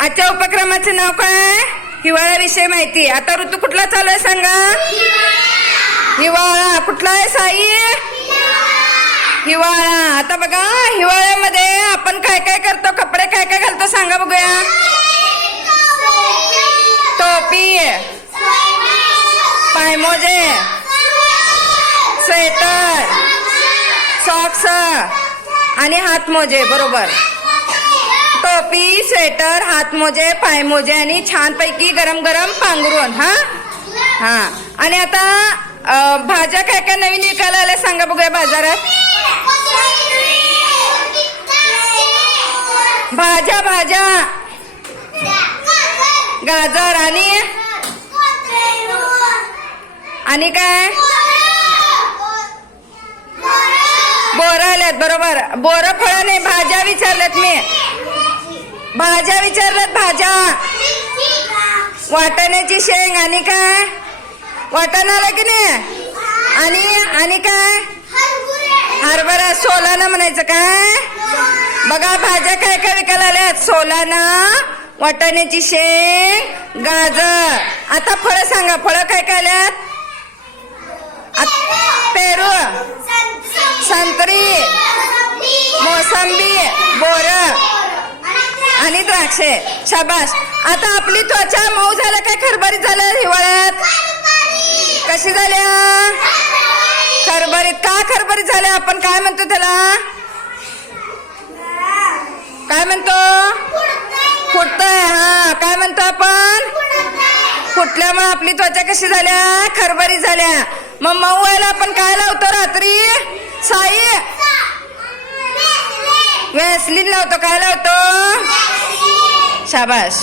आजच्या उपक्रमाचं नाव काय? हिवाळ्याविषयी माहिती. आता ऋतू कुठला चालू आहे सांगा? हिवाळा. कुठला आहे साई? हिवाळा. आता बघा हिवाळ्यामध्ये आपण काय काय करतो? कपडे काय काय घालतो सांगा बघूया. टोपी. पायमोजे. स्वेटर. सॉक्स. आणि हातमोजे. बरोबर. टोपी स्वेटर हातमोजे पायमोजे आणि छानपैकी गरम गरम पांघरून हा? हा. आणि आता भाज्या काय काय नवीन विकायला आल्या सांगा बघूया बाजारात. भाज्या भाज्या. गाजर आणि? आणि काय? बोर आल्यात बरोबर. बोर फळ नाही भाज्या विचारल्यात मी. भाज्या विचारल्यात भाज्या. वाटाण्याची शेंग आणि काय? वाटाणा आला की नाही? आणि आणि काय? हरभरा सोलाना म्हणायचं काय? बघा भाज्या काय काय विकायला आल्यात? सोलाना वाटाण्याची शेंग गाजर. आता फळं सांगा फळं काय काय आल्यात? पेरू. संत्री. मोसंबी. आणि द्राक्षे. शाबास. आता आपली त्वचा मऊ झालं काय? खरबरीत झालं हिवाळ्यात? कशी झाल्या खरबरीत का खरबरीत झाल्या आपण काय म्हणतो त्याला? काय म्हणतो? फुटतंय. हा काय म्हणतो आपण? फुटल्यामुळे आपली त्वचा कशी झाल्या खरबरी झाल्या मग मऊ व्हायला आपण काय लावतो रात्री? साई? वेसलीन लावतो. काय लावतो? Chabash.